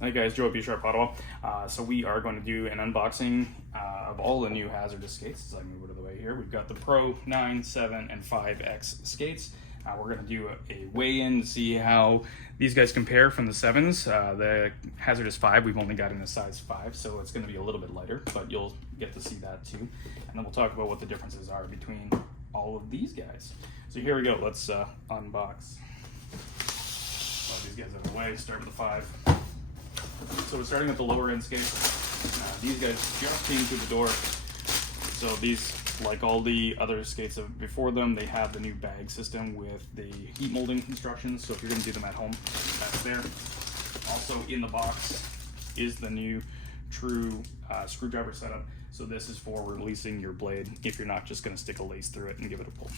Hi guys, Joe at B-Sharp Ottawa. So we are going to do an unboxing of all the new Hazardous skates. As I move out of the way here, we've got the Pro 9, 7, and 5X skates. We're going to do a weigh-in to see how these guys compare from the 7s. The Hazardous 5 we've only got in a size 5, so it's going to be a little bit lighter, but you'll get to see that too. And then we'll talk about what the differences are between all of these guys. So here we go, let's unbox. All these guys out of the way, start with the 5. So we're starting with the lower end skates. These guys just came through the door. So these, like all the other skates before them, they have the new bag system with the heat molding instructions. So if you're going to do them at home, that's there. Also in the box is the new True screwdriver setup. So this is for releasing your blade if you're not just going to stick a lace through it and give it a pull.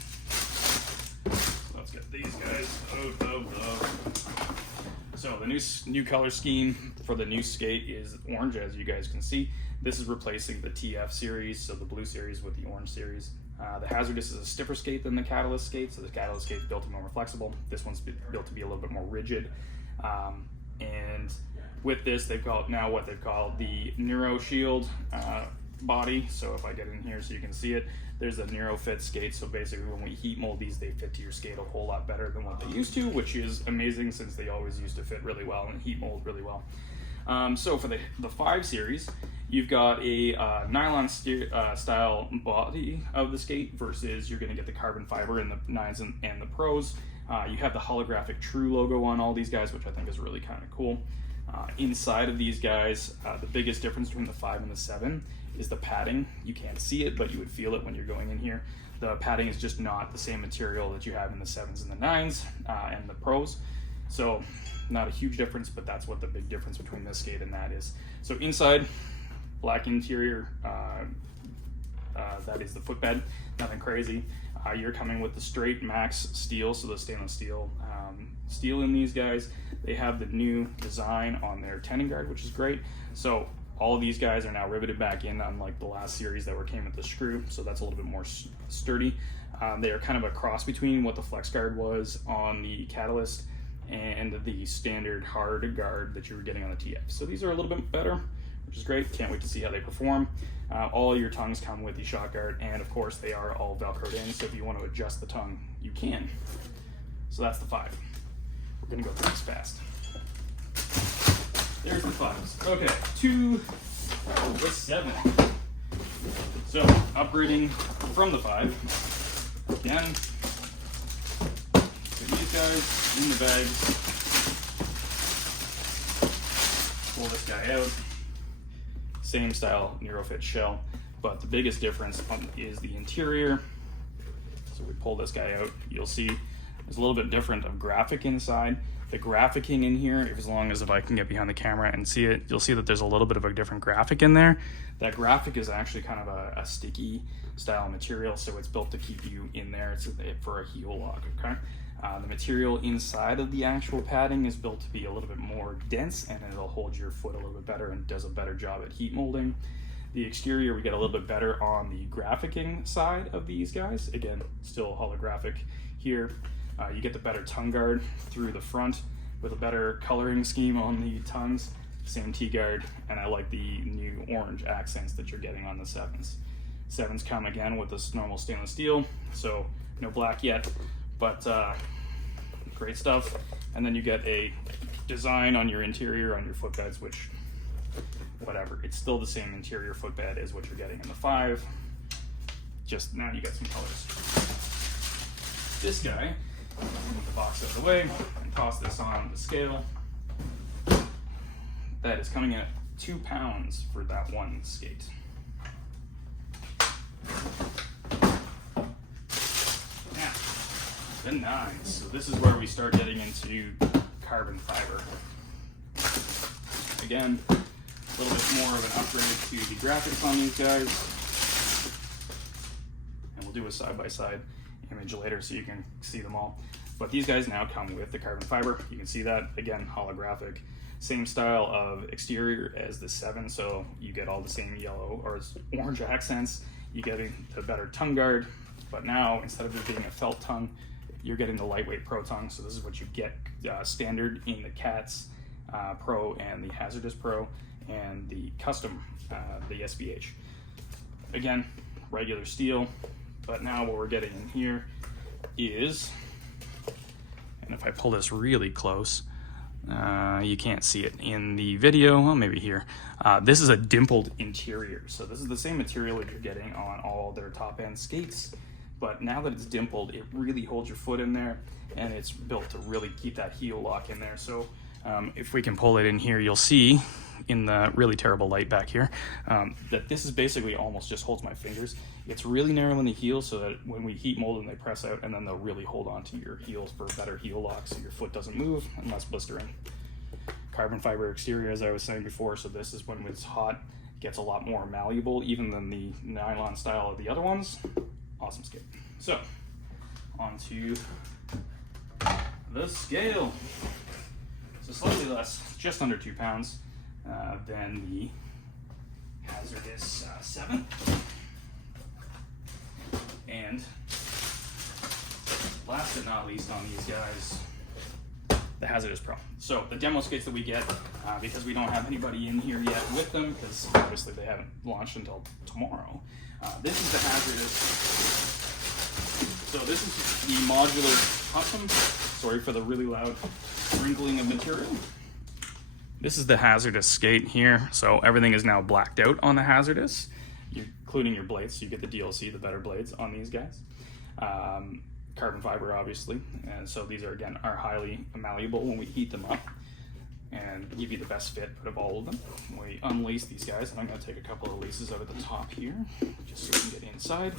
So let's get these guys out of the... So the new color scheme for the new skate is orange, as you guys can see. This is replacing the TF series, so the blue series with the orange series. The Hazardous is a stiffer skate than the Catalyst skate, so the Catalyst skate is built to be more flexible. This one's built to be a little bit more rigid. And with this, they've got now what they've called the Neuro Shield body. So if I get in here so you can see it, there's a Neuro Fit skate. So basically when we heat mold these, they fit to your skate a whole lot better than what they used to, which is amazing since they always used to fit really well and heat mold really well. So for the 5 series, you've got a nylon style body of the skate versus you're going to get the carbon fiber in the 9s and the Pros. You have the holographic True logo on all these guys, which I think is really kind of cool. Inside of these guys, the biggest difference between the 5 and the 7 is the padding. You can't see it, but you would feel it when you're going in here. The padding is just not the same material that you have in the 7s and the 9s and the Pros. So not a huge difference, but that's what the big difference between this skate and that is. So inside, black interior, that is the footbed, nothing crazy. You're coming with the straight max steel, so the stainless steel steel in these guys. They have the new design on their tendon guard, which is great. So all of these guys are now riveted back in, unlike the last series that came with the screw, so that's a little bit more sturdy. They are kind of a cross between what the flex guard was on the Catalyst and the standard hard guard that you were getting on the TF. So these are a little bit better, which is great. Can't wait to see how they perform. All your tongues come with the shot guard, and of course they are all Velcroed in, so if you want to adjust the tongue, you can. So that's the 5. We're gonna go through this fast. There's the 5s. Okay, to the 7. So upgrading from the 5. Again, put these guys in the bag. Pull this guy out. Same style NeuroFit shell, but the biggest difference is the interior. So we pull this guy out, you'll see there's a little bit different of graphic inside. The graphicing in here, if I can get behind the camera and see it, you'll see that there's a little bit of a different graphic in there. That graphic is actually kind of a sticky style material, so it's built to keep you in there. It's for a heel lock, okay? The material inside of the actual padding is built to be a little bit more dense, and it'll hold your foot a little bit better and does a better job at heat molding. The exterior, we get a little bit better on the graphicing side of these guys. Again, still holographic here. You get the better tongue guard through the front with a better coloring scheme on the tongues. Same T-guard, and I like the new orange accents that you're getting on the 7s. 7s come again with this normal stainless steel, so no black yet, but great stuff. And then you get a design on your interior, on your footbeds, which, whatever, it's still the same interior footbed as what you're getting in the 5. Just now you got some colors. This guy, move the box out of the way and toss this on the scale. That is coming in at 2 pounds for that one skate. Now, the 9s. So this is where we start getting into carbon fiber. Again, a little bit more of an upgrade to the graphics on these guys. And we'll do a side-by-side image later so you can see them all. But these guys now come with the carbon fiber. You can see that, again, holographic. Same style of exterior as the 7, so you get all the same yellow or orange accents. You get the better tongue guard, but now instead of it being a felt tongue, you're getting the lightweight Pro tongue. So this is what you get standard in the Cats Pro and the Hazardous Pro and the custom, the SBH. Again, regular steel, but now what we're getting in here is, and if I pull this really close, you can't see it in the video, well, maybe here. This is a dimpled interior. So this is the same material that you're getting on all their top end skates, but now that it's dimpled, it really holds your foot in there, and it's built to really keep that heel lock in there. So if we can pull it in here, you'll see in the really terrible light back here that this is basically almost just holds my fingers. It's really narrow in the heel so that when we heat mold them, they press out, and then they'll really hold onto your heels for a better heel lock so your foot doesn't move and less blistering. Carbon fiber exterior, as I was saying before, so this is when it's hot, gets a lot more malleable even than the nylon style of the other ones. Awesome skate. So onto the scale. So slightly less, just under 2 pounds than the Hazardous 7. And last but not least on these guys, the Hazardous Pro. So the demo skates that we get, because we don't have anybody in here yet with them, because obviously they haven't launched until tomorrow. This is the Hazardous. So this is the modular custom. Sorry for the really loud sprinkling of material. This is the Hazardous skate here. So everything is now blacked out on the Hazardous, including your blades. So you get the DLC, the better blades on these guys. Carbon fiber, obviously. And so these are, again, are highly malleable when we heat them up and give you the best fit of all of them. We unlace these guys, and I'm going to take a couple of laces out of the top here, just so we can get inside.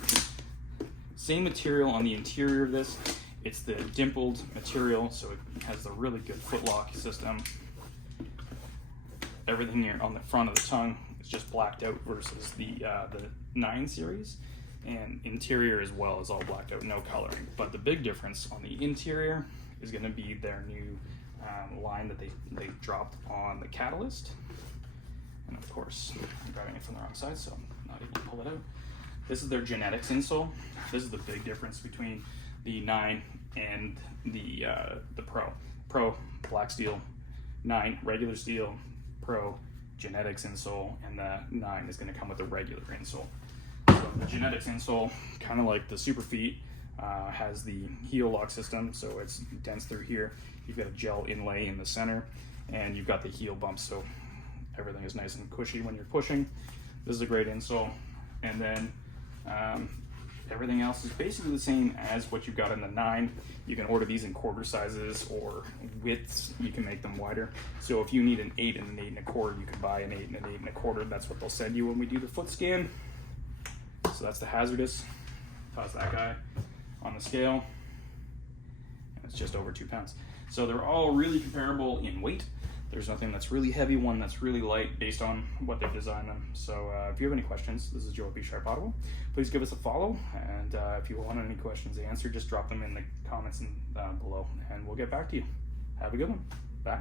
Same material on the interior of this. It's the dimpled material, so it has a really good foot lock system. Everything here on the front of the tongue is just blacked out versus the 9 series, and interior as well is all blacked out, no coloring. But the big difference on the interior is going to be their new line that they dropped on the Catalyst. And of course, I'm grabbing it from the wrong side, so I'm not able to pull it out. This is their genetics insole. This is the big difference between the 9 and the Pro. Pro, black steel, 9, regular steel, Pro, genetics insole, and the 9 is going to come with a regular insole. So the genetics insole, kind of like the Superfeet, has the heel lock system, so it's dense through here. You've got a gel inlay in the center, and you've got the heel bumps, so everything is nice and cushy when you're pushing. This is a great insole. And then everything else is basically the same as what you've got in the 9. You can order these in quarter sizes or widths. You can make them wider. So if you need an 8 and an 8 1/4, you can buy an 8 and an 8 1/4. That's what they'll send you when we do the foot scan. So that's the Hazardous. Toss that guy on the scale. And it's just over 2 pounds. So they're all really comparable in weight. There's nothing that's really heavy, one that's really light based on what they've designed them. So if you have any questions, this is Joe at B Sharp Ottawa. Please give us a follow. And if you want any questions answered, just drop them in the comments below and we'll get back to you. Have a good one. Bye.